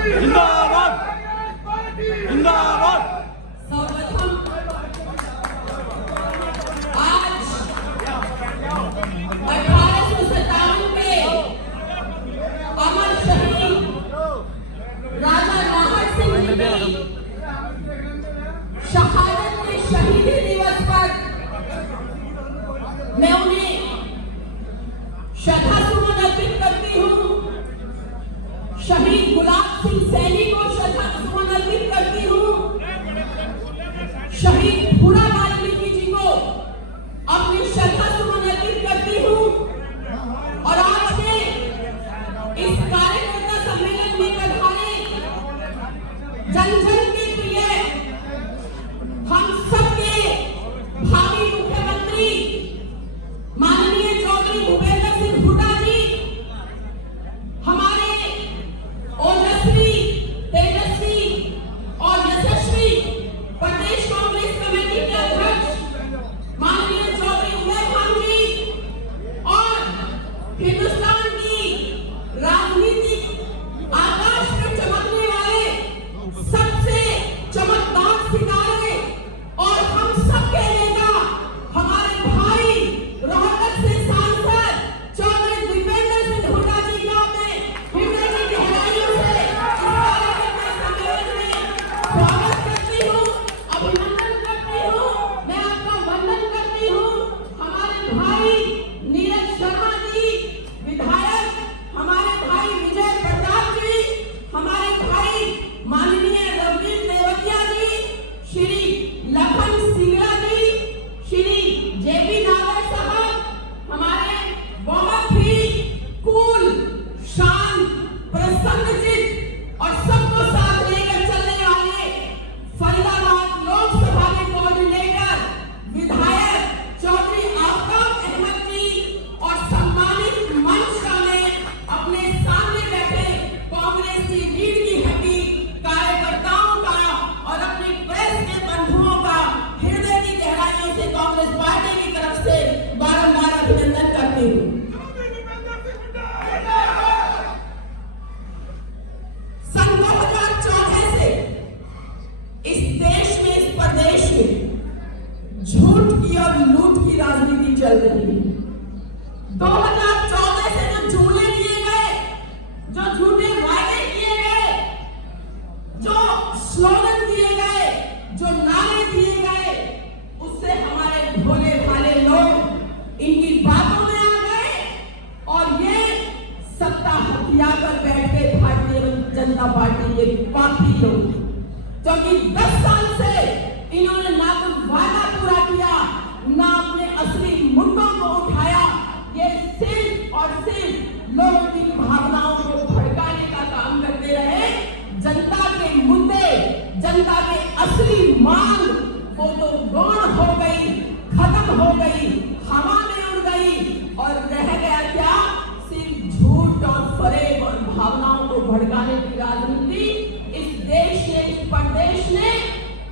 जिंदाबाद जिंदाबाद। सर्वप्रथम आज 1857 के अमर शहीद राजा नाहर सिंह जी की शहादत के शहीदी दिवस पर मैं उन्हें श्रद्धासुमन अर्पित करती हूँ। शहीद गुलाब सिंह सैनी को श्रद्धासुमन अर्पित करती हूँ। शहीद भूरा वाल्मीकि जी को अपनी श्रद्धासुमन अर्पित करती हूँ। और आज के इस कार्यकर्ता सम्मेलन में पधारे जन जन के प्रिय हम सबके भावी मुख्यमंत्री माननीय चौधरी भूपेंद्र सिंह हुड्डा जी, हमारे ओजस्वी, तेजस्वी और यशस्वी प्रदेश कांग्रेस कमेटी के अध्यक्ष माननीय चौधरी उदय भान जी और हिंदुस्तान की राजनीतिक आकाश में चमकने वाले सबसे चमकदार सितारे और हम सबके नेता हमारे भाई रोहतक से सांसद चौधरी दीपेंद्र सिंह हुड्डा जी का मैं हृदय की गहराइयों से इस कार्यक्रम सम्मेलन में स्वागत करती हूँ, अभिनंदन करती हूँ, मैं आपका वंदन करती हूँ। हमारे भाई नीरज शर्मा जी विधायक, हमारे भाई विजय प्रताप जी, हमारे भाई माननीय रवनीत नेवतिया जी, श्री लखन सिंगला जी, श्री जेपी नागर साहब, हमारे बहुत ही कूल, शांत, प्रसन्नचित और सबको साथ लेकर चलने वाले फरीदाबाद लोकसभा के कोऑर्डिनेटर विधायक चौधरी आफताब अहमद जी और सम्मानित मंच का मैं अपने सामने बैठे कांग्रेस की रीढ़ की हड्डी कार्यकर्ताओं का और अपने प्रेस के बंधुओं का हृदय की गहराइयों से कांग्रेस पार्टी की तरफ से बारंबार अभिनंदन करती हूँ। सन 2014 से इस देश में, इस प्रदेश में झूठ की और लूट की राजनीति चल रही है। 2014 से जो जुमले किए गए, जो झूठे वायदे किए गए, जो स्लोगन दिए गए, जो नारे दिए गए, उससे हमारे भोले भाले लोग इनकी बातों में आ गए और ये सत्ता हथिया कर बैठे भारतीय जनता पार्टी के पापी लोग, क्योंकि 10 साल से इन्होंने ना कोई वादा पूरा किया, ना अपने असली मुद्दों को उठाया। ये सिर्फ और सिर्फ लोगों की भावनाओं को भड़काने का काम करते रहे। जनता के मुद्दे, जनता के असली मांग वो तो गौण हो गई, खत्म हो गई, हवा में उड़ गई और रह गया क्या? सिर्फ झूठ और फरेब और भावनाओं को भड़काने की राजनीति। इस देश ने, इस प्रदेश ने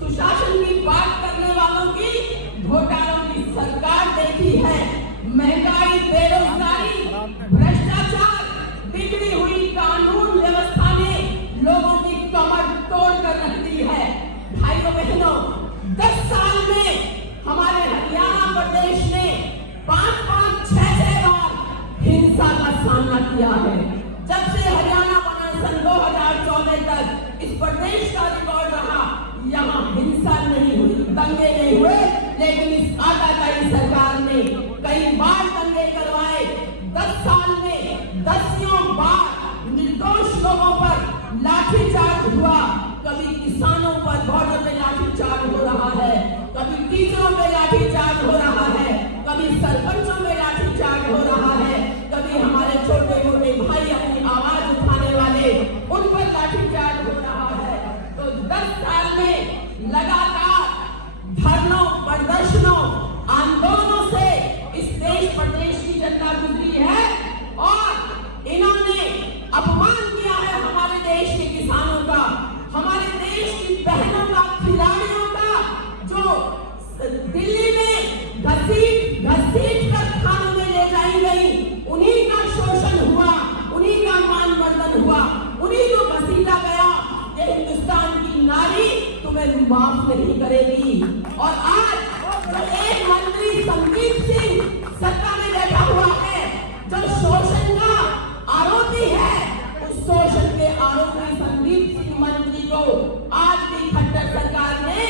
सुशासन की बात करने वालों की घोटालों की सरकार देखी है। महंगाई, बेरोजगारी, भ्रष्टाचार, बिगड़ी हुई कानून व्यवस्था ने लोगों की कमर तोड़ कर रख दी है। भाइयों बहनों, 10 साल में हमारे हरियाणा प्रदेश ने 5-5, 6-6 बार हिंसा का सामना किया है। जब से हरियाणा बना सन 2014 तक इस प्रदेश का रिकॉर्ड रहा, यहाँ हिंसा नहीं हुई, दंगे नहीं हुए, लेकिन इस आताताई सरकार ने कई बार दंगे करवाए। 10 साल में 10 बार निर्दोष लोगों पर लाठीचार्ज हुआ। कभी किसानों पर बॉर्डर पे लाठीचार्ज हो रहा है, कभी टीचरों पे लाठीचार्ज हो रहा है, कभी सरपंचों पे लाठीचार्ज हो रहा है, कभी हमारे छोटे मोटे भाई अपनी आवाज उठाने वाले उन पर लाठीचार्ज हो रहा है। तो 10 साल में लगातार धरनों, प्रदर्शनों, आंदोलनों से इस देश प्रदेश की जनता गुजरी है और इन्होंने अपमान किया है हमारे देश के किसानों का, हमारे देश की बहनों का, खिलाड़ियों का, जो दिल्ली में घसीट कर थानों में ले जाई गई, उन्हीं का शोषण हुआ, उन्हीं का मान मर्दन हुआ, उन्हीं को घसीटा गया। माफ नहीं करेगी। और आज जो एक मंत्री संदीप सिंह सत्ता में बैठा हुआ है, जो शोषण का आरोपी है, उस शोषण के आरोपी संदीप सिंह मंत्री को आज भी खट्टर सरकार ने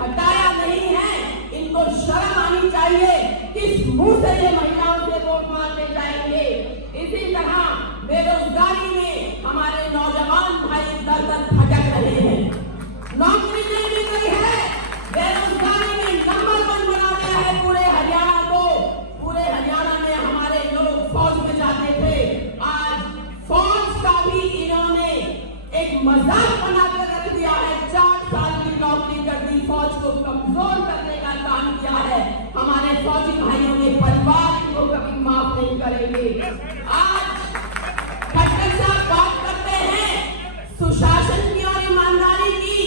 हटाया नहीं है। इनको शर्म आनी चाहिए, किस मुंह से ये महिलाओं से वोट मांगने जाएंगे। इसी तरह बेरोजगारी में हमारे नौजवान भाई दर दर भटक रहे हैं, नौकरी नहीं मिल रही है, बेरोजगारी में नंबर 1 बना दिया है पूरे हरियाणा को। पूरे हरियाणा में हमारे लोग फौज में जाते थे, आज फौज का भी इन्होंने एक मजाक बनाकर रख दिया है। 4 साल की नौकरी कर दी, फौज को कमजोर करने का काम किया है। हमारे फौजी भाइयों के परिवार को कभी माफ नहीं करेंगे। आज खट्टर साहब बात करते हैं सुशासन की और ईमानदारी की,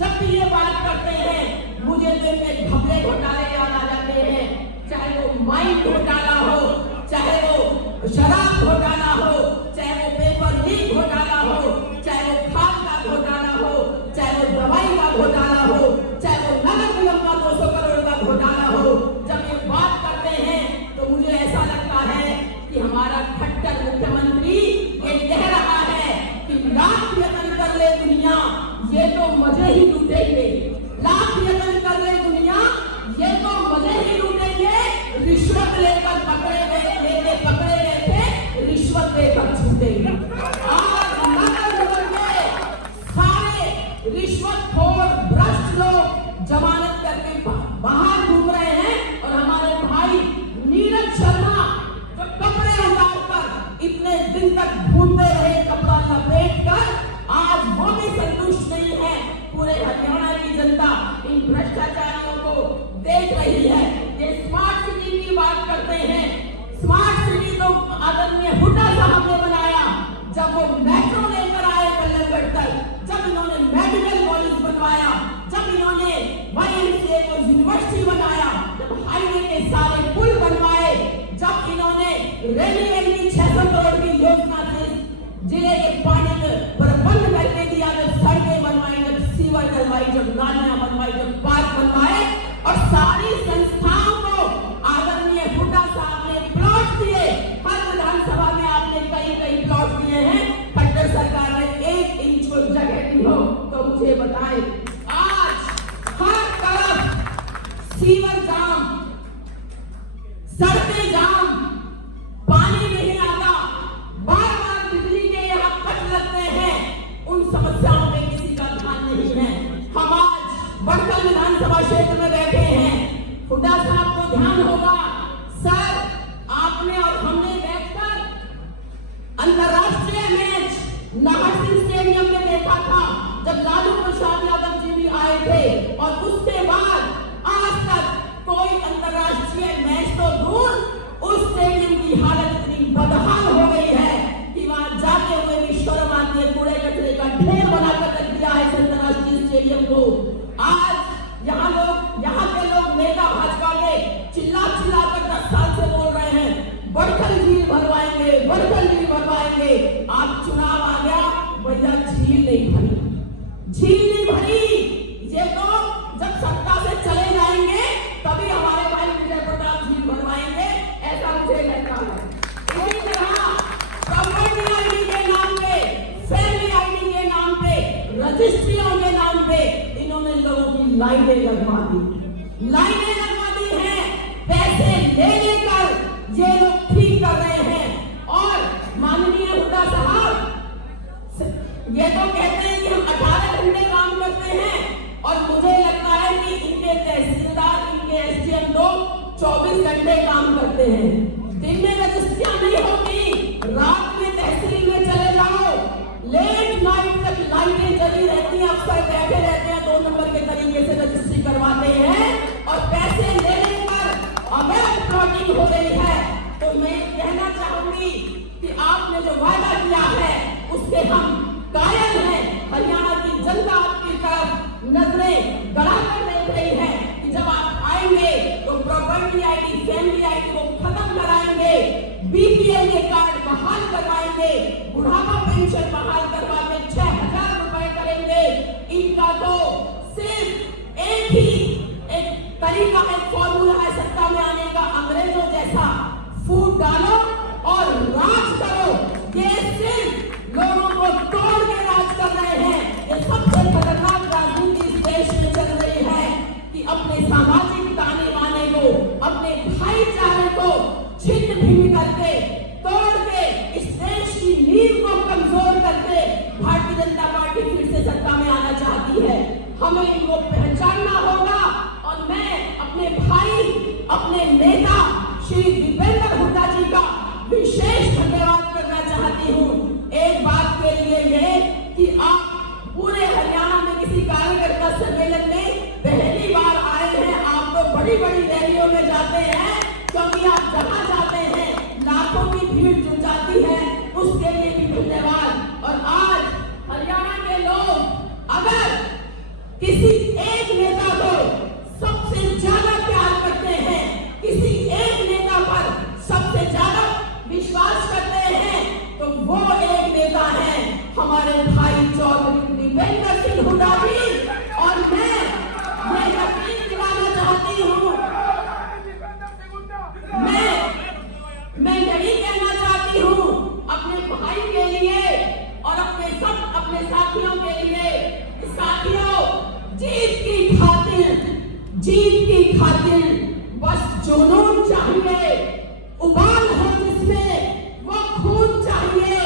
जब भी ये बात करते हैं मुझे तो इनके घपले घोटाले याद आ जाते हैं। चाहे वो माइन घोटाला हो, चाहे वो शराब घोटाला हो, चाहे वो पेपर लीक घोटाला हो, चाहे वो खाद का घोटाला हो, चाहे वो दवाई का घोटाला हो, चाहे वो नगर निगम का 200 करोड़ का घोटाला हो। जब ये बात करते हैं तो मुझे ऐसा लगता है कि हमारा खट्टर मुख्यमंत्री ये कह रहा है कि लाख यत्न कर ले दुनिया, ये तो मजे ही लूटेंगे। लाख यत्न कर ले दुनिया, ये तो मजे ही लूटेंगे। रिश्वत लेकर पकड़े गए थे, रिश्वत लेकर छूटेंगे। आज नगर निगम के सारे रिश्वतखोर भ्रष्ट लोग जमानत करके बाहर घूम रहे हैं, और हमारे भाई नीरज शर्मा जो कपड़े उतारकर इतने दिन तक घूमते रहे कपड़ा लपेट कर, आज वो भी संतुष्ट नहीं है। पूरे हरियाणा की जनता इन भ्रष्टाचारियों को देख रही है। ये स्मार्ट सिटी की बात करते हैं, स्मार्ट सिटी तो आदरणीय हुड्डा साहब ने बनाया। जब वो मेट्रो लेकर आए कल्लरगढ़ तक, जब इन्होंने मेडिकल कॉलेज बनवाया, जब इन्होंने YMCA को यूनिवर्सिटी बनाया, जब हाईवे के सारे पुल बनवाए, जब इन्होंने रेलवे की 600 करोड़ की योजना से जिले के पानी प्रबंध करके दिया, जब सड़कें बनवाई, जब सीवर डलवाई, जब नालियां बनवाई, जब पार्क बनवाए, और सारी संस्थाओं को आदरणीय हुड्डा साहब ने प्लॉट दिए। हर विधानसभा में आपने कई प्लॉट दिए हैं, खट्टर सरकार ने 1 इंच को जगह दी हो तो मुझे बताएं। आज हर तरफ सीवर जाम, सड़कें जाम, पानी नहीं आता, बार-बार बिजली के यहाँ कट लगते हैं, उन समस्याओं में किसी का ध्यान नहीं है। हम आज बड़कल विधानसभा क्षेत्र में बैठे हैं, हुड्डा साहब को ध्यान होगा, सर आपने और हमने बैठकर अंतरराष्ट्रीय मैच नाहर सिंह स्टेडियम में देखा था, जब लालू प्रसाद यादव जी भी आए थे, और उसके बाद आज तक कोई अंतरराष्ट्रीय मैच तो दूर, उस स्टेडियम की हालत इतनी बदहाल हो गई है कि वहां जाते हुए भी शर्म आती है। कूड़े कचरे का ढेर बनाकर रख दिया है अंतरराष्ट्रीय स्टेडियम को। आज यहाँ के लोग नेता भाजपा के चिल्ला कर 10 साल से बोल रहे हैं बड़कल झील भरवाएंगे, बड़कल झील भरवाएंगे। आप चुनाव आ गया, भैया झील नहीं भरी, झील नहीं भरी। ये तो जब सत्ता से चले जाएंगे तभी हमारे भाई विजय प्रताप झील भरवाएंगे, ऐसा मुझे लगता है। इसी तरह प्रॉपर्टी आईडी के नाम पे, फैमिली आईडी के नाम पे, रजिस्ट्रियों के नाम पे इन्होंने लोगों की लाइनें लगवा दी हैं। पैसे ले लेकर ये लोग ठीक कर रहे हैं। और माननीय हुड्डा साहब ये तो कहते हैं कि हम 18 घंटे काम करते हैं, और मुझे लगता है कि इनके तहसीलदार, इनके SDM लोग 24 घंटे काम करते हैं। दिन में रजिस्ट्रियां नहीं होती, रात में तहसील में चले जाओ, लेट नाइट तक लाइटें जली रहती हैं, अफसर बैठे रहते हैं, 2 नंबर के तरीके से रजिस्ट्री करवाते हैं, और पैसे ले लेकर अवैध प्लॉटिंग हो रही है। तो मैं कहना चाहूंगी कि आपने जो वादा किया है उसके हम कायल हैं। हरियाणा की जनता आपकी तरफ नजरें गड़ाकर देख रही है कि जब आप आएंगे तो प्रॉपर्टी आईडी, फैमिली आईडी को खत्म कराएंगे, BPL के कार्ड बहाल करवाएंगे, बुढ़ापा पेंशन बहाल करवा के 6000 रुपए करेंगे। इनका तो सिर्फ अपने सामाजिक ताने बाने को, अपने भाईचारे को छिन्न भिन्न करके, तोड़ के, इस देश की नींव को कमजोर करके भारतीय जनता पार्टी फिर से सत्ता में आना चाहती है। हमें इनको पहचानना होगा और मैं अपने भाई, अपने नेता श्री दीपेंद्र हुड्डा जी का विशेष धन्यवाद करना चाहती हूँ। एक बात के लिए ये कि आप पूरे हरियाणा में किसी कार्यकर्ता सम्मेलन में पहली बार आए हैं। आप तो बड़ी बड़ी रैलियों में जाते हैं, क्योंकि आप जहां जाते हैं लाखों की भीड़ जुट जाती है, उसके लिए भी धन्यवाद। और आज हरियाणा के लोग अगर किसी एक नेता को सबसे ज्यादा प्यार करते हैं, किसी एक नेता पर सबसे ज्यादा विश्वास करते हैं, तो वो एक नेता है हमारे भाई चौधरी दीपेंद्र सिंह हुड्डा जी। और मैं ये यकीन दिलाना चाहती हूँ, मैं यही कहना चाहती हूँ अपने भाई के लिए और अपने साथियों के लिए, साथियों, जीत की खातिर बस जुनून चाहिए, उबाल हो जिसमें वो खून चाहिए।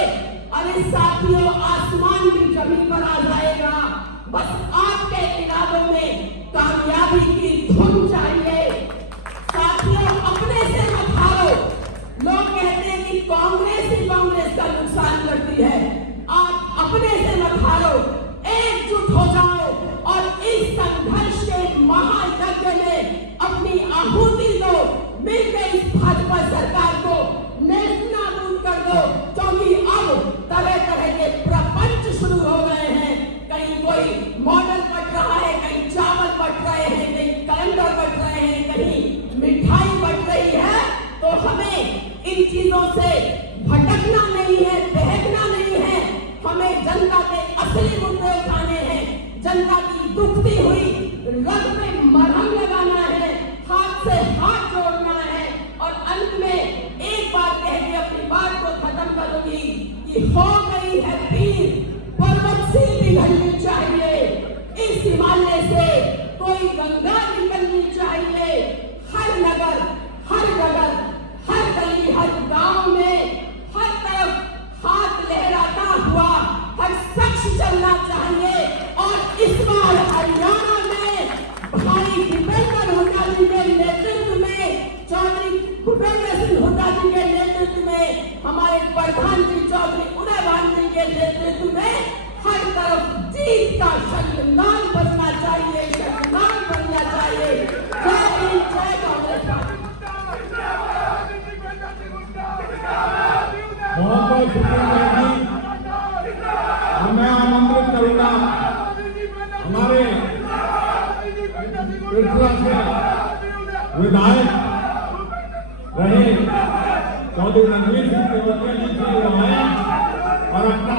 अरे साथियों, आसमान भी जमीन पर आ जाएगा, बस आपके इरादों में कामयाबी की धुन चाहिए। साथियों, अपने से मत हारो। लोग कहते हैं कि कांग्रेस ही कांग्रेस का नुकसान करती है। आप अपने से मत हारो, एकजुट हो जाओ और इस संघर्ष के महायज्ञ में अपनी आहुति दो। मिलकर इस भाजपा सरकार को नेस्तनाबूद कर दो, क्योंकि अब तरह तरह के प्रपंच शुरू हो गए हैं। कहीं कोई मॉडल बट रहा है, कहीं चावल बट रहे हैं, कहीं कैलेंडर बट रहे हैं, कहीं मिठाई बट रही है। तो हमें इन चीजों से भटकना नहीं है, बहकना नहीं है। हमें जनता के असली मुद्दे उठाने हैं, जनता की दुखती हुई रग पे मरहम लगाना है, हाथ से हाथ जोड़ना है। और अंत में एक बात कह के अपनी बात को खत्म करूंगी कि हो गई है पीर, पर्वत से पिघलनी चाहिए, इस हिमालय से कोई गंगा निकलनी चाहिए। हर नगर, हर नगर, हर गली, हर गांव में, हर तरफ हाथ लहराता हुआ हर शख्स चलना चाहिए। और इस बार हरियाणा में भाई दीपेंद्र हुड्डा जी के नेतृत्व में, चौधरी भूपेंद्र सिंह हुड्डा जी के नेतृत्व में, हमारे प्रधान जी चौधरी उदयभान जी के नेतृत्व में हर तरफ जीत का शंखनाद बजना चाहिए, शंखनाद बजना चाहिए। जय हिंद, जय कांग्रेस पार्टी। बहुत बहुत शुक्रिया जी। मैं आमंत्रित करूंगा हमारे त्रिपुरा से विधायक रहे चौधरी रणवीर सिंह तेवतिया जी से आए और अपना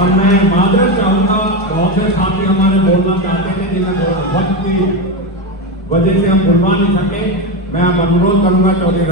और मैं माजरत चाहूंगा, बहुत से साथी हमारे बोलना चाहते थे जिन्हें वक्त की वजह से हम बुलवा नहीं सके। मैं अब अनुरोध करूंगा चौधरी